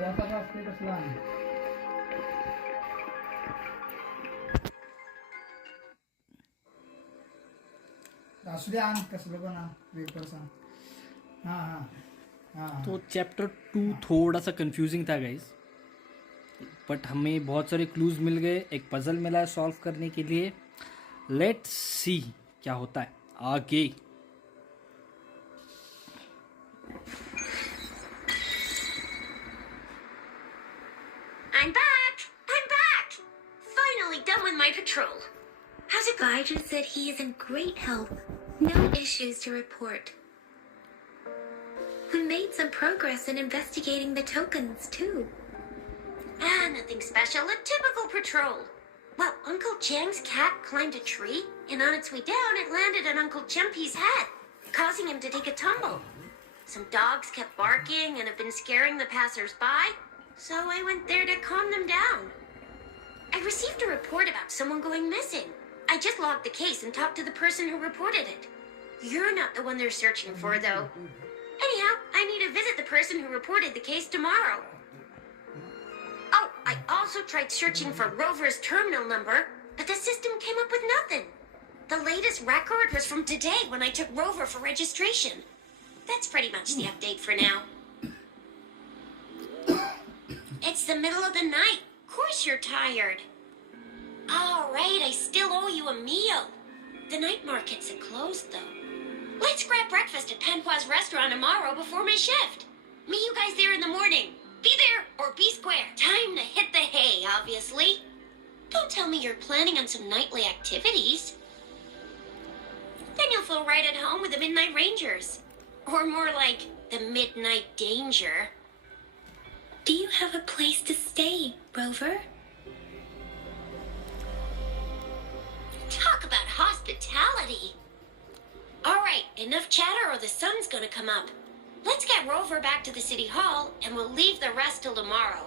याचा असते कसला आण. असू दे आण कसलं पण आण पेपर सांग. हाँ हाँ हाँ. तो चैप्टर 2 थोड़ा सा कंफ्यूजिंग था गाइस, बट हमें बहुत सारे क्लूज मिल गए, एक पजल मिला है सॉल्व करने के लिए. लेट्स सी क्या होता है आगे. I'm back! I'm back! Finally done with my patrol. How's it? Gaijin said he is in great health. No issues to report. We made some progress in investigating the tokens, too. Nothing special. A typical patrol. Well, Uncle Chang's cat climbed a tree, and on its way down, it landed on Uncle Chempi's head, causing him to take a tumble. Some dogs kept barking and have been scaring the passers-by, so I went there to calm them down. I received a report about someone going missing. I just logged the case and talked to the person who reported it. You're not the one they're searching for, though. Anyhow, I need to visit the person who reported the case tomorrow. Oh, I also tried searching for Rover's terminal number, but the system came up with nothing. The latest record was from today when I took Rover for registration. That's pretty much the update for now. It's the middle of the night. Of course you're tired. All right, I still owe you a meal. The night markets are closed, though. Let's grab breakfast at Penpoi's restaurant tomorrow before my shift. Meet you guys there in the morning. Be there or be square. Time to hit the hay, obviously. Don't tell me you're planning on some nightly activities. Then you'll feel right at home with the Midnight Rangers. Or more like the Midnight Danger. Do you have a place to stay, Rover? Talk about hospitality. All right, enough chatter or the sun's gonna come up. Let's get Rover back to the city hall, and we'll leave the rest till tomorrow.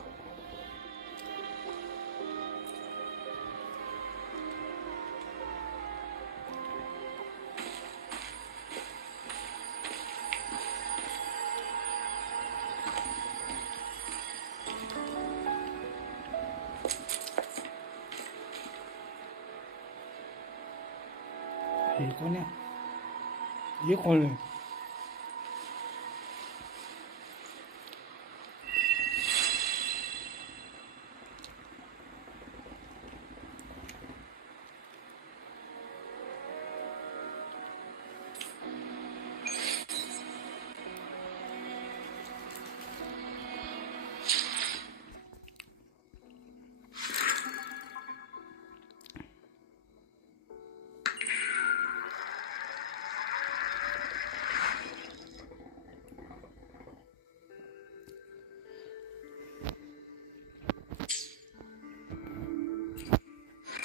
ये कौन है? ये कौन है?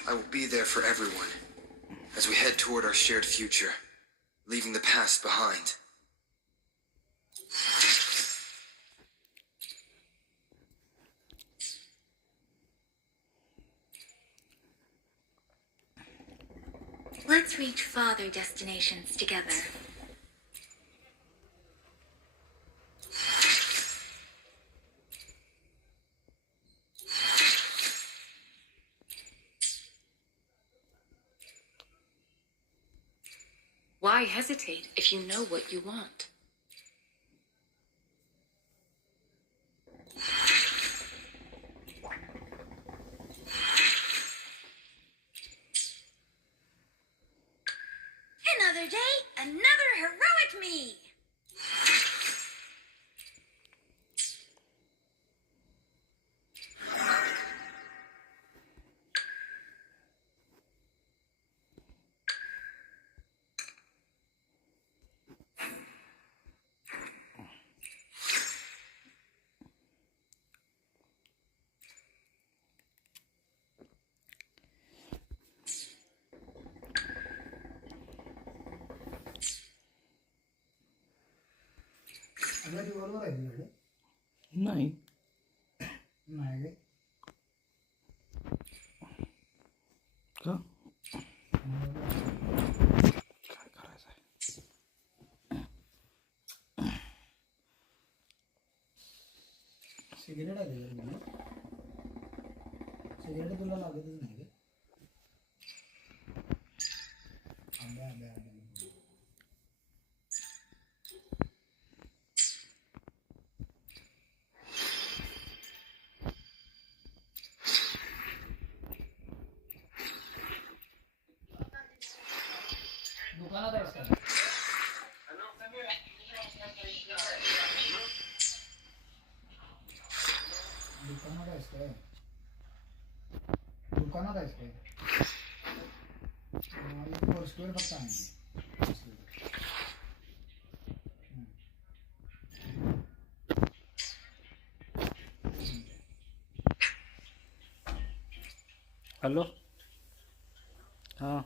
I will be there for everyone as we head toward our shared future, leaving the past behind. Let's reach farther destinations together. Why hesitate if you know what you want? Another day, another heroic me! अगं revolver आहे तुझ्याकडे? नाही. नाही गे. का काय करायचं आहे? Cigarette आहे तुझ्याकडे? सिगरेट तुला लागतच नाही गे. आंब्या आंब्या आंब्या. दुकानात आहेस का? दुकानात आहेस काय? दुकानात आहेस काय? एक फोरस्क्वेअर फक्त आहे. हॅलो. हां.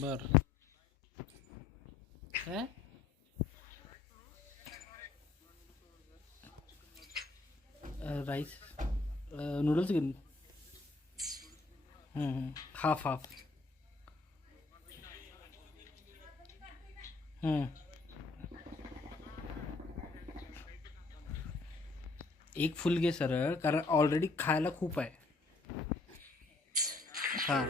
बर. काय राईस नूडल्स घेऊन हाफ हाफ. एक फुल घे सरळ, कारण ऑलरेडी खायला खूप आहे. हां.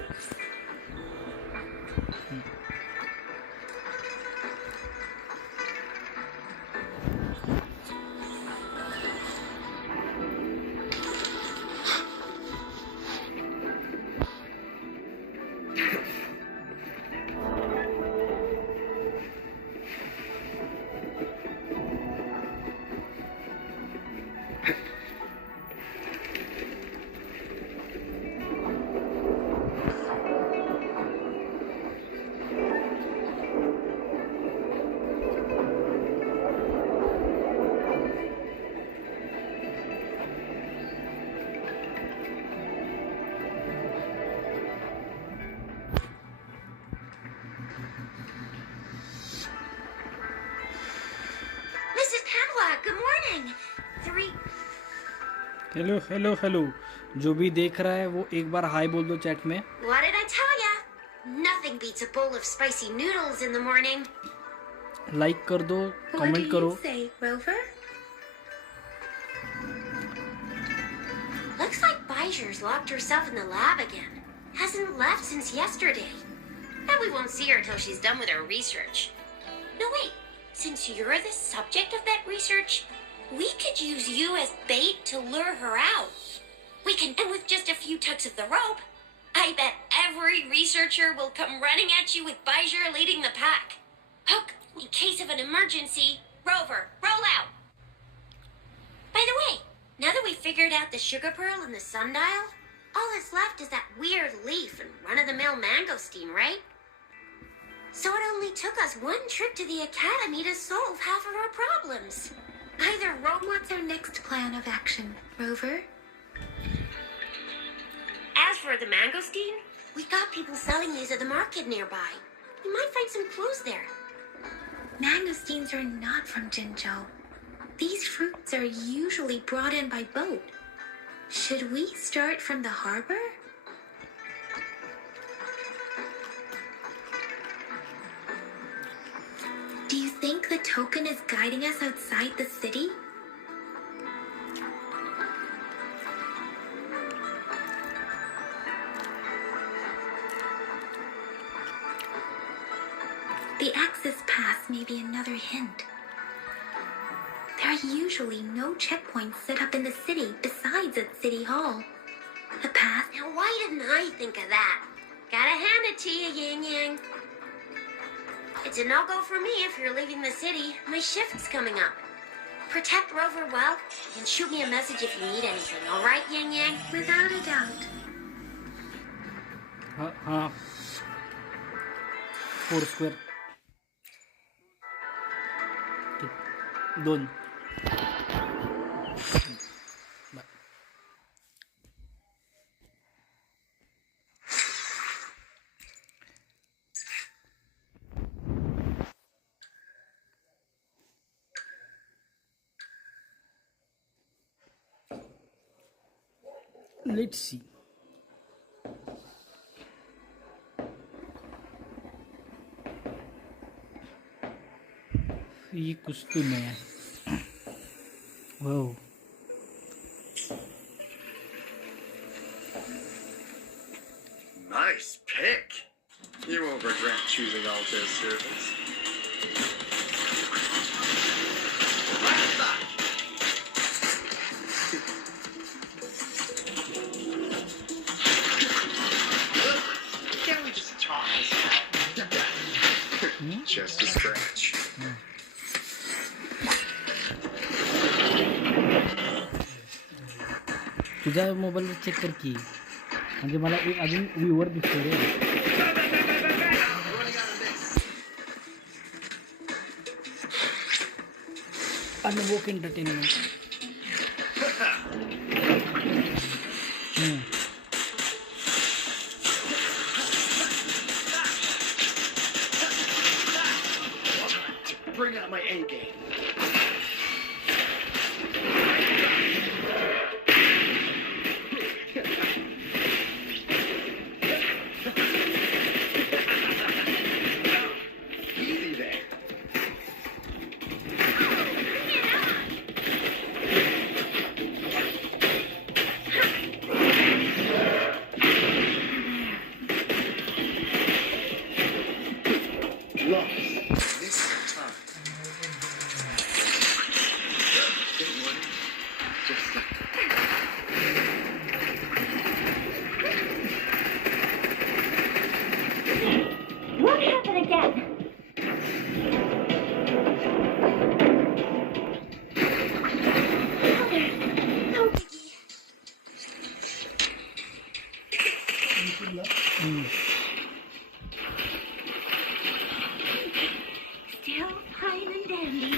Mrs. Pamela, good morning. 3. Hello hello hello. जो भी देख रहा है वो एक बार हाय बोल दो चैट में. What did I tell ya? Nothing beats a bowl of spicy noodles in the morning. Like कर दो, What कमेंट do करो. you say, Rover? Looks like Bijou's locked herself in the lab again. Hasn't left since yesterday. Bet we won't see her till she's done with her research. No, wait. Since you're the subject of that research, we could use you as bait to lure her out. We can, and with just a few tugs of the rope, I bet every researcher will come running at you with Bijou leading the pack. Hook, in case of an emergency. Rover, roll out. By the way, now that we figured out the sugar pearl and the sundial, all that's left is that weird leaf and run-of-the-mill mangosteen, right? So it only took us one trip to the academy to solve half of our problems. Either Rome wants our next plan of action, Rover. As for the mangosteen, we got people selling these at the market nearby. We might find some clues there. Mangosteens are not from Jinzhou. These fruits are usually brought in by boat. Should we start from the harbor? Do you think the token is guiding us outside the city? The access pass may be another hint. There are usually no checkpoints set up in the city besides at City Hall. The path. Now, why didn't I think of that? Gotta hand it to you, Yang Yang. It's a no-go for me if you're leaving the city. My shift's coming up. Protect Rover well, and shoot me a message if you need anything, all right, Yang Yang? Without a doubt. हाँ. 4 square 2. Let's see. ये कुछ तो नया है. Wow. Nice pick. You won't regret choosing Alta's service. Can't we just toss? Just a scratch. तुझ्या मोबाईलवर check कर की म्हणजे मला एक अजून व्ह्यूवर दिसतो रे. अनवोक entertainment. Bring out my A game. Easy there. Lost. This time. Don't worry. Just What happened again? No biggie. Still fine and dandy.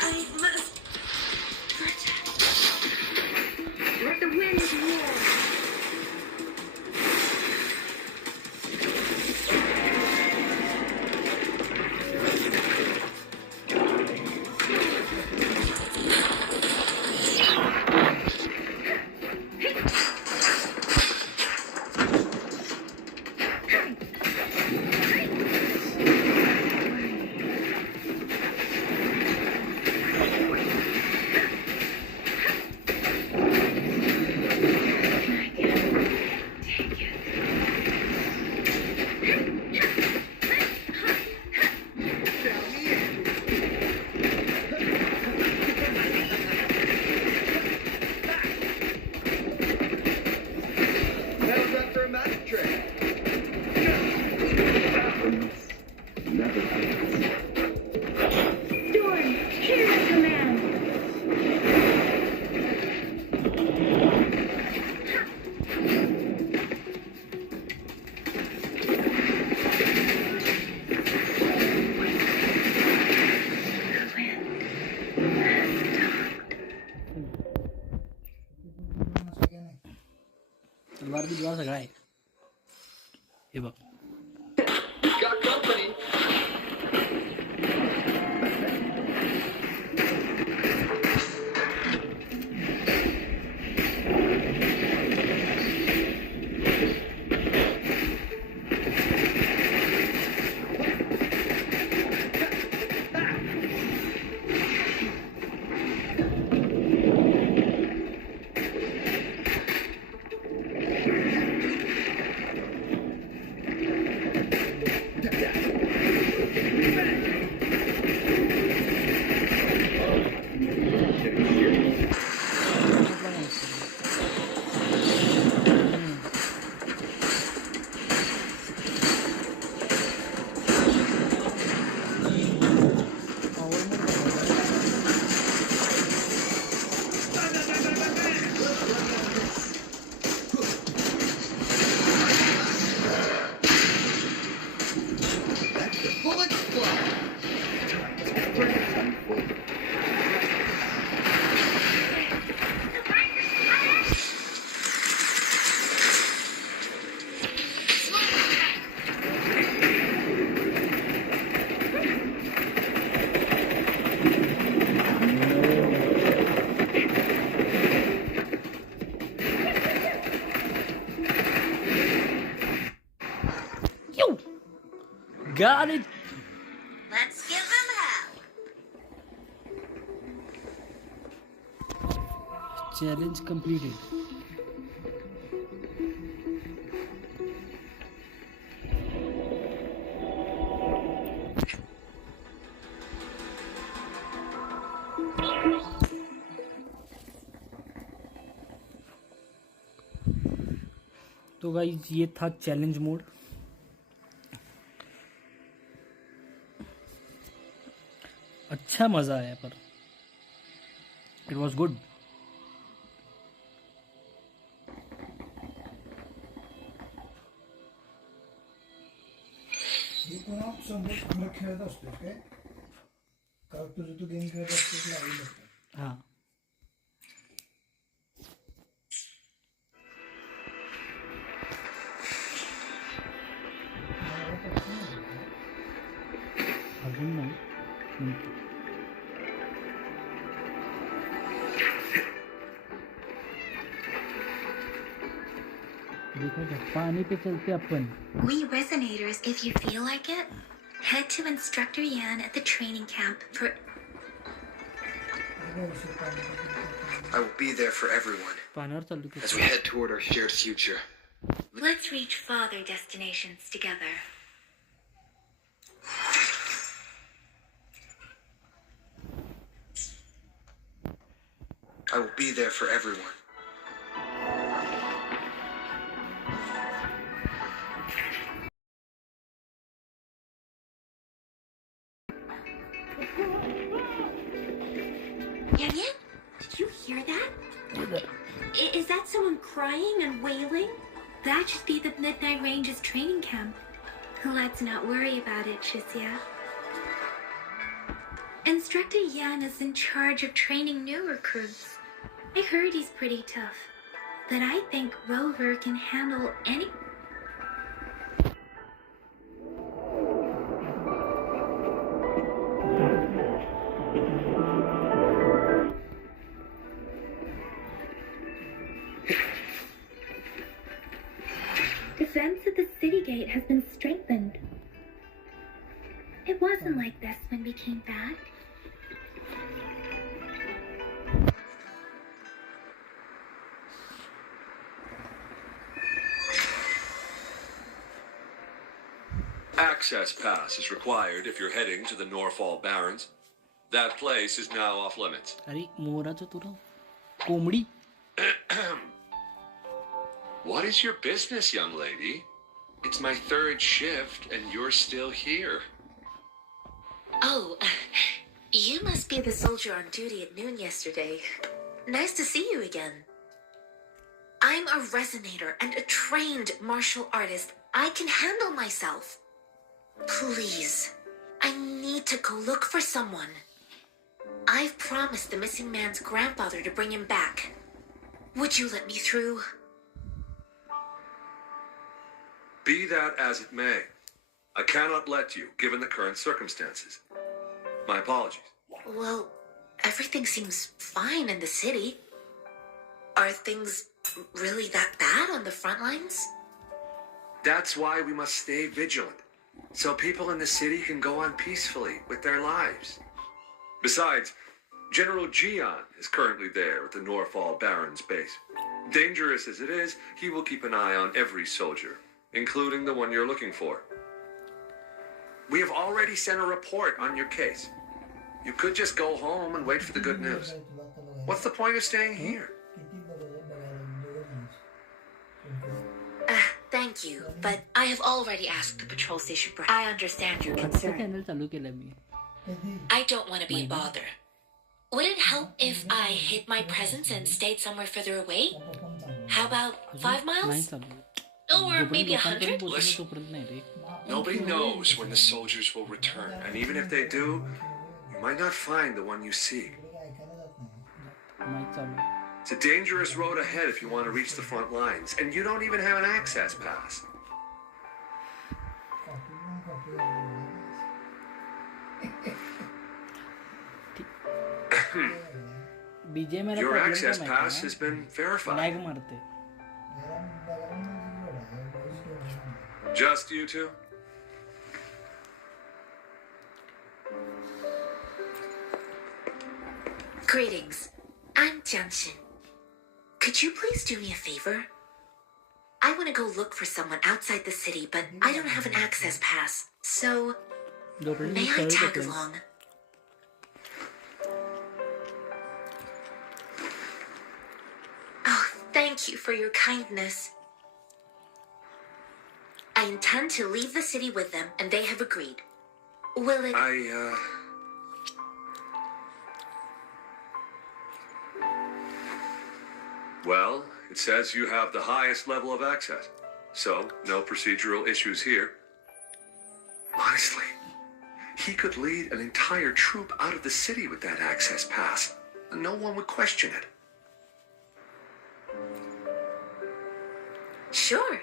I must protect. Let the winds roar. How's that for a magic trick? Storm, hear the command. तलवार B तुला सगळं आहे. हे बघ. Got company. Got it. Let's give them hell. Challenge completed. तो guys ये था challenge mode. अच्छा मज़ा आया पर इट वॉज गुड। पुन्हा समोर खरं खेळत असतो काय कारण तुझं तू गेम खेळत असतोस लागली लागतं हाँ अजून नाही नंतर. देखो जब पानी पे चलते अपन We resonators, if you feel like it, head to Instructor Yan at the training camp for. I will be there for everyone पाण्यावर चाललो की as we head toward our shared future. Let's reach farther destinations together. I will be there for everyone. Yan Yan, did you hear that? Is that someone crying and wailing? That should be the Midnight Ranges training camp. Let's not worry about it, Shizia. Instructor Yan is in charge of training new recruits. I heard he's pretty tough, but I think Rover can handle any. Defense at the city gate has been strengthened. It wasn't like this when we came back. Access pass is required if you're heading to the Norfall Barrens. That place is now off limits. अरे मोराचं तुला कोंबडी. What is your business, young lady? It's my third shift and you're still here. Oh, you must be the soldier on duty at noon yesterday. Nice to see you again. I'm a resonator and a trained martial artist. I can handle myself. Please, I need to go look for someone. I've promised the missing man's grandfather to bring him back. Would you let me through? Be that as it may, I cannot let you, given the current circumstances. My apologies. Well, everything seems fine in the city. Are things really that bad on the front lines? That's why we must stay vigilant, so people in the city can go on peacefully with their lives. Besides, General Gian is currently there at the Norfall Barrens base. Dangerous as it is, he will keep an eye on every soldier, including the one you're looking for. We have already sent a report on your case. You could just go home and wait for the good news. What's the point of staying here? Thank you, but I have already asked the patrol station. I understand your आजचं concern. Channel चालू केलं मी. I don't want to be a bother. Would it help if I hid my presence and stayed somewhere further away? How about 5 नाही miles? चालू. Or maybe 100? Listen. तोपर्यंत नाही रे. Nobody knows when the soldiers will return, and even if they do, you might not find the one you seek. नाही चालू. It's a dangerous road ahead if you want to reach the front lines, and you don't even have an access pass. बीजे मेरा Your problem access क्या है pass ना? has been verified. Lag मारते. Just you two? Greetings. I'm Jiangxin. Could you please do me a favor? I want to go look for someone outside the city, but I don't have an access pass. So, may I tag along? Oh, thank you for your kindness. I intend to leave the city with them, and they have agreed. Will it... Well, it says you have the highest level of access. So, no procedural issues here. Honestly, he could lead an entire troop out of the city with that access pass. And no one would question it. Sure.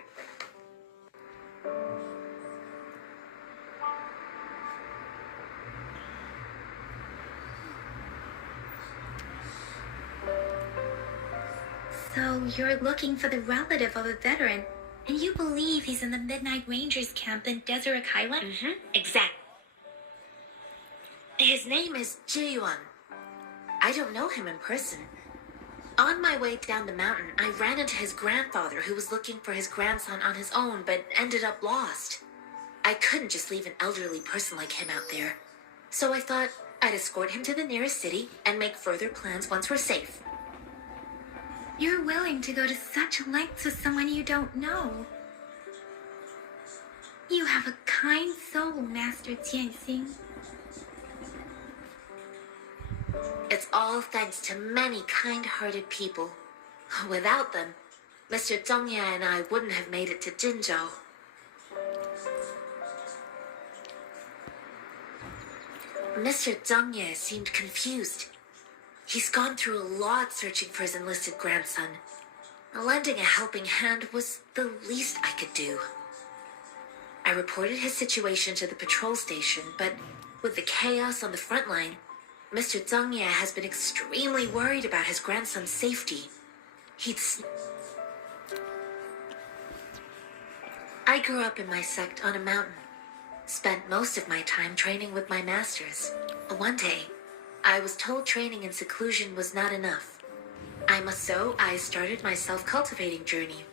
So you're looking for the relative of a veteran, and you believe he's in the Midnight Rangers camp in Desert Highland? Mm-hmm. Exactly. His name is Ji-yuan. I don't know him in person. On my way down the mountain, I ran into his grandfather who was looking for his grandson on his own, but ended up lost. I couldn't just leave an elderly person like him out there. So I thought I'd escort him to the nearest city and make further plans once we're safe. You're willing to go to such lengths with someone you don't know. You have a kind soul, Master Jianxing. It's all thanks to many kind-hearted people. Without them, Mr. Zhongye and I wouldn't have made it to Jinzhou. Mr. Zhongye seemed confused. He's gone through a lot searching for his enlisted grandson. Lending a helping hand was the least I could do. I reported his situation to the patrol station, but with the chaos on the front line, Mr. Zhongye has been extremely worried about his grandson's safety. I grew up in my sect on a mountain. Spent most of my time training with my masters. One day, I was told training in seclusion was not enough. So I started my self-cultivating journey.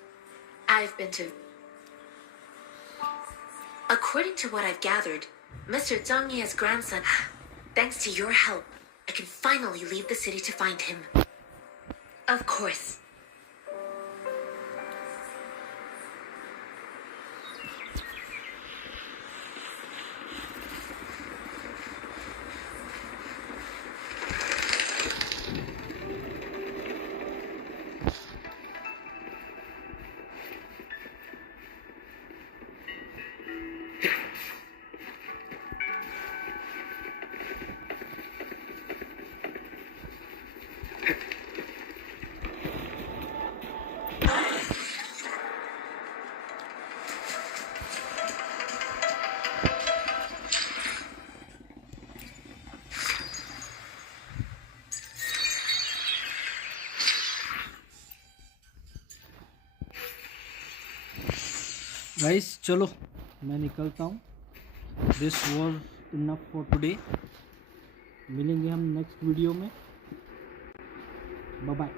I've been to... According to what I've gathered, Mr. Zhongye's grandson... Thanks to your help, I can finally leave the city to find him. Of course. Guys चलो मैं निकलता हूँ. This was enough for today. मिलेंगे हम next video में. Bye bye.